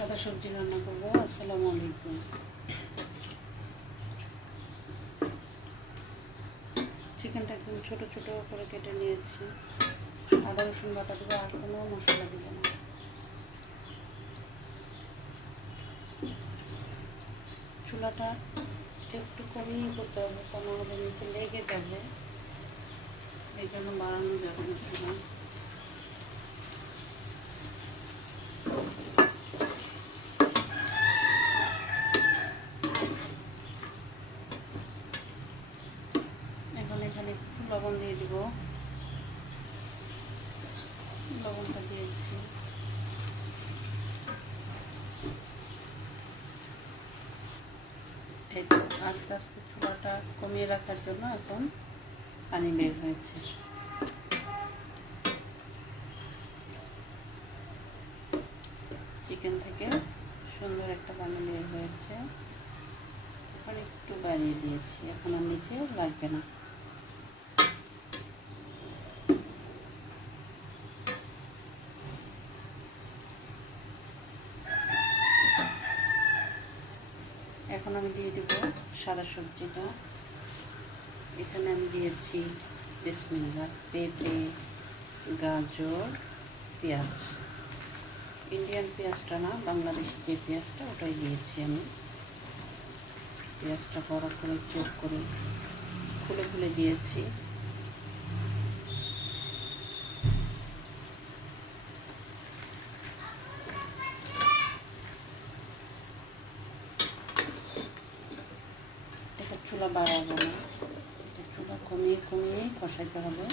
সাদা সবজি রান্না করবো। আসসালামু আলাইকুম। চিকেনটা একদম ছোট ছোট করে কেটে নিয়েছি। আদা রসুন বাটা দেবো, আর কোনো মশলা দেবো না। চুলাটা একটু কমিয়ে করতে হবে, কারণ আমাদের নিচে লেগে যাবে, এই জন্য বাড়ানো যাবে না চুলা। এখন এখানে একটু লবণ দিয়ে দিব। লবণটা দিয়েছি। এই তো আস্তে আস্তে চুলাটা কমিয়ে রাখার জন্য এখন পানি বের হয়েছে। চিকেন থেকে সুন্দর একটা পানি বের হয়েছে। এখন একটু বাড়িয়ে দিয়েছি, এখন আর নিচে লাগবে না। এখন আমি দিয়ে দেব সাদা সবজিটা। এখানে আমি দিয়েছি বিসমিল্লাহ, পেঁপে, গাজর, পেঁয়াজ। ইন্ডিয়ান পেঁয়াজটা না, বাংলাদেশি যে পেঁয়াজটা ওটাই দিয়েছি আমি। পেঁয়াজটা বড় করে চোখ করে খুলে খুলে দিয়েছি। এটা চুলা বাড়াবো না, এটা চুলা কমিয়ে কমিয়ে কষাইতে হবে।